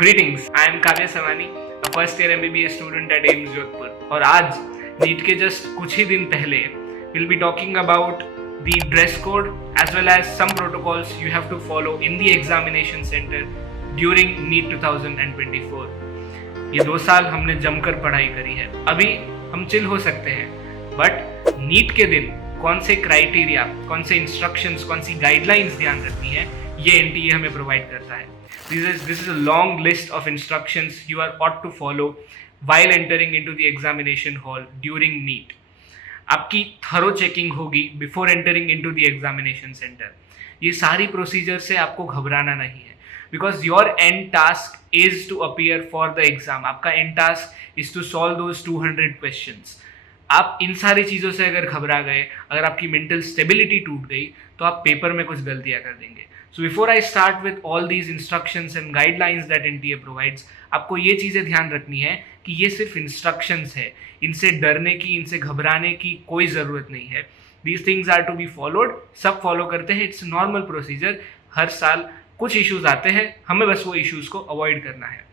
Greetings, I am काव्य सवानी, a first year MBBS student at AIIMS Jodhpur. और आज NEET के जस्ट कुछ ही दिन पहले we'll be talking about the dress code as well as some protocols you have to follow in the examination center during NEET 2024। ये 2 साल हमने जमकर पढ़ाई करी है, अभी हम चिल हो सकते हैं, बट नीट के दिन कौन से क्राइटेरिया, कौन से इंस्ट्रक्शंस, कौन सी गाइडलाइंस ध्यान रखनी है, ये NTA हमें प्रोवाइड करता है। This is a long list of instructions you are ought to follow while entering into the examination hall during NEET। आपकी थरो चेकिंग होगी before entering into the examination centre. ये सारी प्रोसीजर से आपको घबराना नहीं है, because your end task is to appear for the exam. आपका end task is to solve those 200 questions. आप इन सारी चीज़ों से अगर घबरा गए, अगर आपकी मेंटल स्टेबिलिटी टूट गई, तो आप पेपर में कुछ गलतियां कर देंगे। So before I start with all these instructions and guidelines that NTA provides, आपको ये चीज़ें ध्यान रखनी है कि ये सिर्फ इंस्ट्रक्शंस है, इनसे डरने की, इनसे घबराने की कोई ज़रूरत नहीं है। These things are to be followed, सब फॉलो करते हैं, इट्स नॉर्मल प्रोसीजर। हर साल कुछ इश्यूज आते हैं, हमें बस वो इश्यूज को अवॉइड करना है।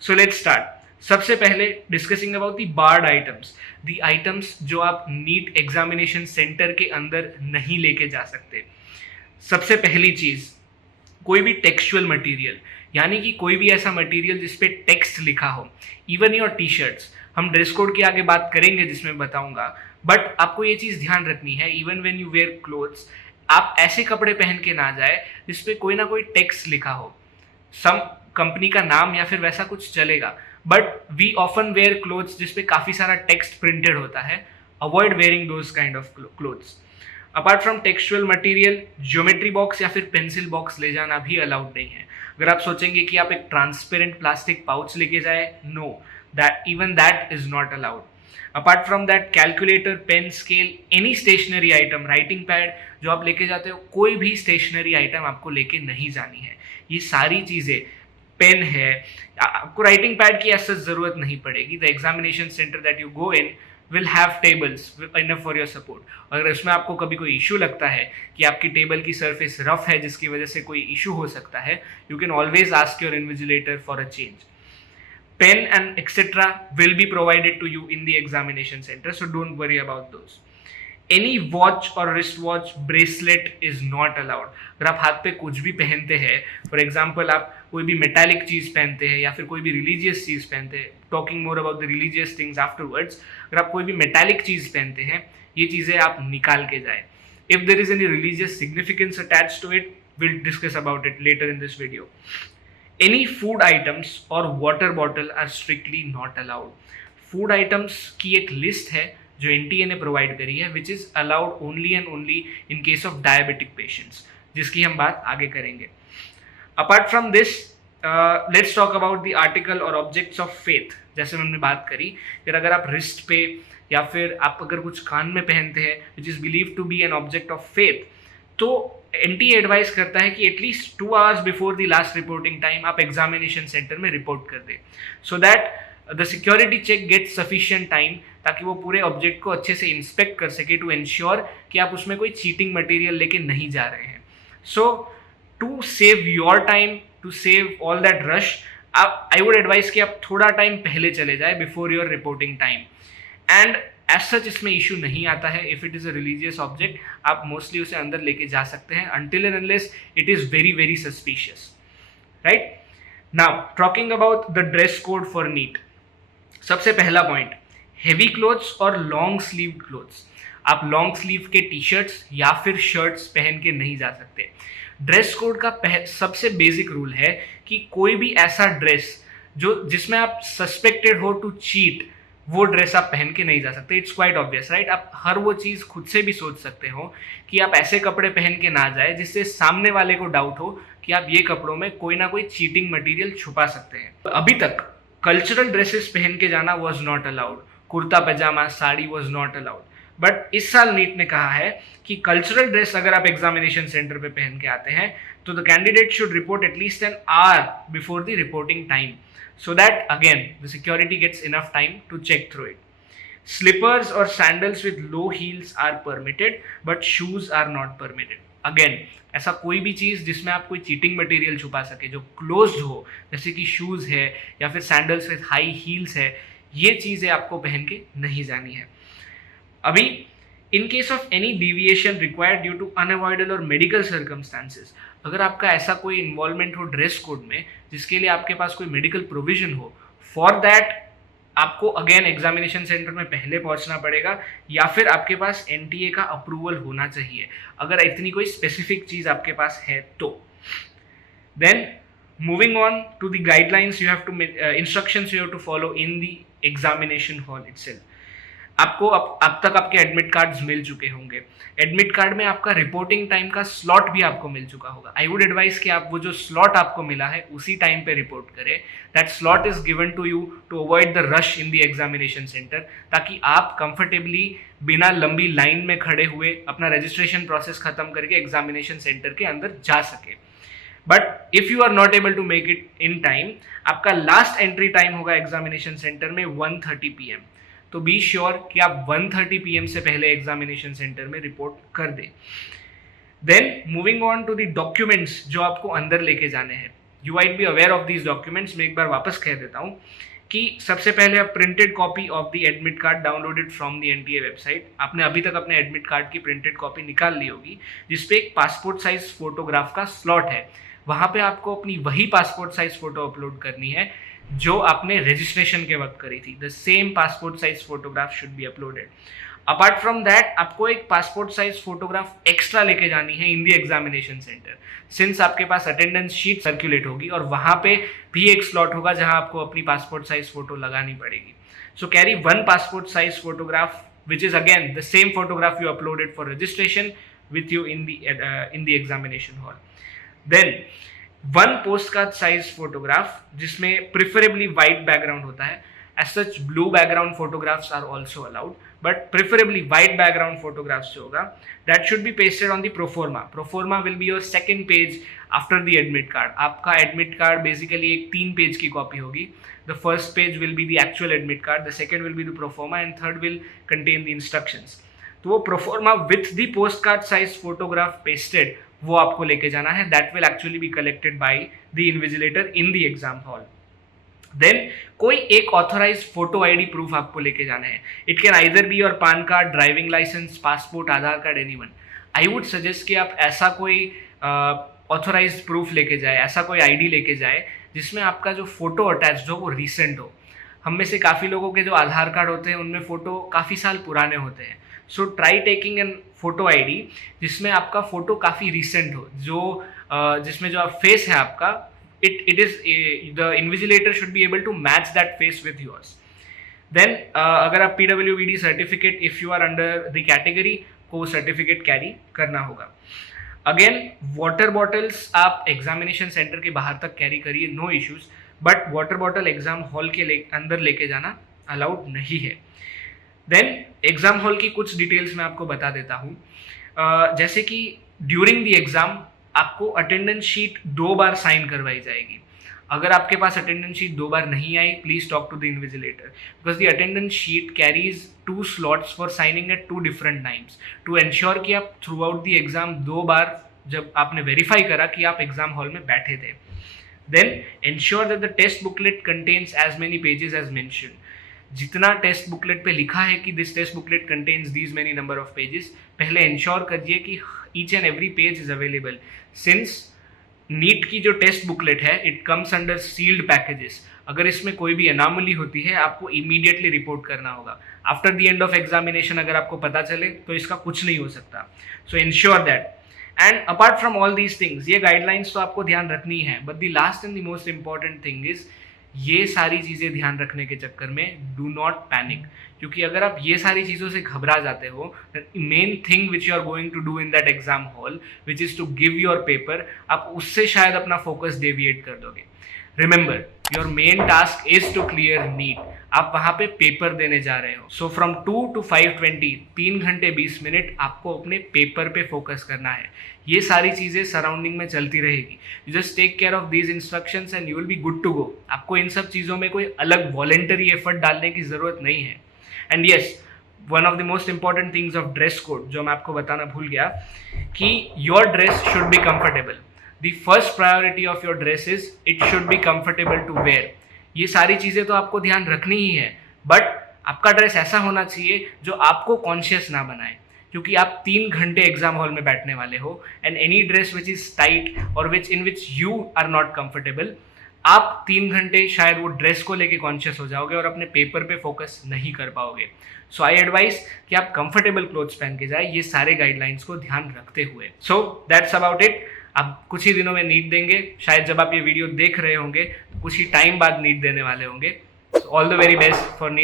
So let's start. सबसे पहले discussing about the barred items, the items जो आप नीट एग्जामिनेशन सेंटर के अंदर नहीं लेके जा सकते। सबसे पहली चीज़, कोई भी टेक्सचुअल मटेरियल, यानी कि कोई भी ऐसा मटेरियल जिस पे टेक्स्ट लिखा हो, इवन योर टी शर्ट्स। हम ड्रेस कोड की आगे बात करेंगे जिसमें बताऊंगा, बट आपको ये चीज़ ध्यान रखनी है, even when you wear clothes, आप ऐसे कपड़े पहन के ना जाए जिस पे कोई ना कोई टेक्स्ट लिखा हो। सम कंपनी का नाम या फिर वैसा कुछ चलेगा, but we often wear clothes जिस पे काफ़ी सारा टेक्स्ट प्रिंटेड होता है। Avoid wearing those kind of clothes. Apart from textual material, geometry box या फिर पेंसिल बॉक्स ले जाना भी अलाउड नहीं है। अगर आप सोचेंगे कि आप एक ट्रांसपेरेंट प्लास्टिक पाउच लेके जाए, no, that is not allowed. Apart from that, calculator, pen, scale, any stationery item, writing pad जो आप लेके जाते हो, कोई भी स्टेशनरी आइटम आपको लेके नहीं जानी है। ये सारी चीज़ें, पेन है, आपको राइटिंग पैड की ऐसा ज़रूरत नहीं पड़ेगी। The examination centre that you go in will have tables enough for your support। अगर इसमें आपको कभी कोई इशू लगता है कि आपकी टेबल की सरफेस रफ है जिसकी वजह से कोई इशू हो सकता है, you can always ask your invigilator for a change. Pen and etcetera will be provided to you in the examination centre, so don't worry about those. Any watch और wrist watch, bracelet is not allowed. अगर आप हाथ पे कुछ भी पहनते हैं, for example आप कोई भी मेटालिक चीज़ पहनते हैं या फिर कोई भी रिलीजियस चीज़ पहनते हैं, talking more about the religious things afterwards, अगर आप कोई भी मेटालिक चीज़ पहनते हैं, ये चीज़ें आप निकाल के जाए। If there is any religious significance attach to it, will discuss about it later in this video. Any food items और water bottle are strictly not allowed. Food items की एक लिस्ट है जो NTA ने प्रोवाइड करी है, which is allowed only and only in case of diabetic patients, जिसकी हम बात आगे करेंगे। Apart from this, let's talk about the article और ऑब्जेक्ट्स ऑफ फेथ। जैसे हमने बात करी, फिर अगर आप रिस्ट पे या फिर आप अगर कुछ कान में पहनते हैं which is believe to be an object of faith, तो NTA एडवाइस करता है कि at least 2 hours before the last reporting time आप एग्जामिनेशन सेंटर में रिपोर्ट कर दें, so that the security check gate sufficient time, ताकि वो पूरे ऑब्जेक्ट को अच्छे से इंस्पेक्ट कर सके, टू इंश्योर कि आप उसमें कोई चीटिंग मटेरियल लेके नहीं जा रहे हैं। So to save your time, to save all that rush, I would advise कि आप थोड़ा टाइम पहले चले जाए before your reporting time. And as such इसमें इशू नहीं आता है। If it is a religious object, आप मोस्टली उसे अंदर लेके जा सकते हैं until and unless it is very very suspicious, right? Now talking about the dress code for NEET, सबसे पहला पॉइंट, हेवी क्लोथ्स और लॉन्ग स्लीव क्लोथ्स। आप लॉन्ग स्लीव के टी शर्ट्स या फिर शर्ट्स पहन के नहीं जा सकते। ड्रेस कोड का सबसे बेसिक रूल है कि कोई भी ऐसा ड्रेस जिसमें आप सस्पेक्टेड हो टू चीट, वो ड्रेस आप पहन के नहीं जा सकते। It's quite obvious, right? आप हर वो चीज़ खुद से भी सोच सकते हो कि आप ऐसे कपड़े पहन के ना जाए जिससे सामने वाले को डाउट हो कि आप ये कपड़ों में कोई ना कोई चीटिंग मटीरियल छुपा सकते हैं। अभी तक कल्चरल ड्रेसेस पहन के जाना was not allowed. Kurta pyjama, sari was not allowed. But इस साल नीट ने कहा है कि कल्चरल ड्रेस अगर आप एग्जामिनेशन सेंटर पे पहन के आते हैं, तो the candidate should report at least an hour before the reporting time, so that again the security gets enough time to check through it. Slippers or sandals with low heels are permitted, but shoes are not permitted. Again ऐसा कोई भी चीज़ जिसमें आप कोई cheating material छुपा सके, जो closed हो, जैसे कि शूज़ है या फिर सैंडल्स विथ हाई हील्स है, ये चीज़ें आपको पहन के नहीं जानी है। अभी in case of any deviation required due to unavoidable और मेडिकल सर्कमस्टांसेस, अगर आपका ऐसा कोई इन्वॉल्वमेंट हो ड्रेस कोड में जिसके लिए आपके पास कोई मेडिकल प्रोविजन हो, फॉर दैट आपको अगेन एग्जामिनेशन सेंटर में पहले पहुंचना पड़ेगा या फिर आपके पास एनटीए का अप्रूवल होना चाहिए, अगर इतनी कोई स्पेसिफिक चीज आपके पास है तो। Then moving on to the guidelines you have to instructions you have to follow in the examination hall itself. आपको अब तक आपके एडमिट कार्ड्स मिल चुके होंगे। एडमिट कार्ड में आपका रिपोर्टिंग टाइम का स्लॉट भी आपको मिल चुका होगा। आई वुड एडवाइस कि आप वो जो स्लॉट आपको मिला है उसी टाइम पे रिपोर्ट करें। That slot is given to you to avoid the rush in the examination centre, ताकि आप कंफर्टेबली बिना लंबी लाइन में खड़े हुए अपना रजिस्ट्रेशन प्रोसेस खत्म करके एग्जामिनेशन सेंटर के अंदर जा सके। But if you are not able to make it in time, आपका लास्ट एंट्री टाइम होगा एग्जामिनेशन सेंटर में 1:30 PM। तो बी श्योर कि आप 1:30 PM से पहले एग्जामिनेशन सेंटर में रिपोर्ट कर दें। Then moving on to the documents जो आपको अंदर लेके जाने हैं, you might be aware of these documents. मैं एक बार वापस कह देता हूँ कि सबसे पहले आप printed copy of the admit card downloaded from the NTA website. आपने अभी तक अपने एडमिट कार्ड की प्रिंटेड कॉपी निकाल ली होगी जिसपे एक पासपोर्ट साइज फोटोग्राफ का स्लॉट है। वहाँ पे आपको अपनी वही पासपोर्ट साइज फोटो अपलोड करनी है जो आपने रजिस्ट्रेशन के वक्त करी थी। The same passport size photograph should be uploaded. Apart from that आपको एक पासपोर्ट साइज फोटोग्राफ एक्स्ट्रा लेके जानी है इन द एग्जामिनेशन सेंटर, सिंस आपके पास अटेंडेंस शीट सर्कुलेट होगी और वहाँ पे भी एक स्लॉट होगा जहाँ आपको अपनी पासपोर्ट साइज फोटो लगानी पड़ेगी। So carry 1 passport size photograph which is again the same photograph you uploaded for registration with you in the examination hall. Then 1 postcard size photograph जिसमें preferably white background होता है। As such blue background photographs are also allowed, but preferably white background photographs जो होगा that should be pasted on the proforma. Proforma will be your second page after the admit card. आपका admit card basically एक 3 page की copy होगी। The first page will be the actual admit card, the second will be the proforma and third will contain the instructions. तो वो proforma with the postcard size photograph pasted वो आपको लेके जाना है। That will actually be collected by the invigilator in the exam hall. Then कोई एक authorise photo ID proof आपको लेके जाना है। It can either be your PAN card, driving licence, passport, Aadhaar card, anyone. I would suggest कि आप ऐसा कोई ऑथोराइज प्रूफ लेके जाए, ऐसा कोई आईडी लेके जाए जिसमें आपका जो फोटो अटैच्ड हो वो रिसेंट हो। हम में से काफ़ी लोगों के जो आधार कार्ड होते हैं उनमें फ़ोटो काफ़ी साल पुराने होते हैं। So try taking an photo ID जिसमें आपका फ़ोटो काफ़ी रिसेंट हो, जो जिसमें जो फेस है आपका it is the invigilator should be able to match that face with yours. Then अगर आप PWBD certificate if you are under the category को certificate carry करना होगा। Again water bottles आप examination center के बाहर तक carry करिए, no issues, but water bottle exam hall के अंदर लेके जाना allowed नहीं है। Then exam hall की कुछ details मैं आपको बता देता हूँ। जैसे कि during the exam आपको अटेंडेंस शीट 2 बार साइन करवाई जाएगी। अगर आपके पास अटेंडेंस शीट 2 बार नहीं आई, please talk to the invigilator because the attendance sheet carries 2 slots for signing at 2 different times to ensure कि आप थ्रू आउट द एग्जाम 2 बार जब आपने वेरीफाई करा कि आप एग्जाम हॉल में बैठे थे। Then ensure that the test booklet contains as many pages as mentioned. जितना टेस्ट बुकलेट पे लिखा है कि this test booklet contains these many number of pages, पहले इंश्योर करिए कि each and every page is available. Since NEET की जो टेस्ट बुकलेट है it comes under sealed packages, अगर इसमें कोई भी अनॉमली होती है आपको इमीडिएटली रिपोर्ट करना होगा। After the end of examination अगर आपको पता चले तो इसका कुछ नहीं हो सकता। सो ensure that. And apart from all these things, ये गाइडलाइंस तो आपको ध्यान रखनी है, but the last and the most important thing is ये सारी चीज़ें ध्यान रखने के चक्कर में डू नॉट पैनिक, क्योंकि अगर आप ये सारी चीज़ों से घबरा जाते हो, main thing which you are going to do in that exam hall which is to give your paper, आप उससे शायद अपना फोकस डेविएट कर दोगे। Remember your main task is to clear NEET, आप वहाँ पे पेपर देने जा रहे हो। सो फ्रॉम 2 to 5:20 3 घंटे 20 मिनट आपको अपने पेपर पे फोकस करना है। ये सारी चीज़ें सराउंडिंग में चलती रहेगी। You just take care of these instructions and you will be good to go. आपको इन सब चीज़ों में कोई अलग वॉलेंटरी एफर्ट डालने की ज़रूरत नहीं है। And yes, one of the most important things of dress code जो मैं आपको बताना भूल गया कि your dress should be comfortable. The first priority of your dress is it should be comfortable to wear. ये सारी चीज़ें तो आपको ध्यान रखनी ही है, बट आपका ड्रेस ऐसा होना चाहिए जो आपको कॉन्शियस ना बनाए, क्योंकि आप 3 घंटे एग्जाम हॉल में बैठने वाले हो. And any dress which is tight और in which you are not comfortable, आप 3 घंटे शायद वो ड्रेस को लेके कॉन्शियस हो जाओगे और अपने पेपर पे फोकस नहीं कर पाओगे. सो आई एडवाइस कि आप कंफर्टेबल क्लोथ्स पहन के जाए, ये सारे गाइडलाइंस को ध्यान रखते हुए. So that's about it. आप कुछ ही दिनों में नीट देंगे, शायद जब आप ये वीडियो देख रहे होंगे कुछ ही टाइम बाद नीट देने वाले होंगे. All the very best for NEET.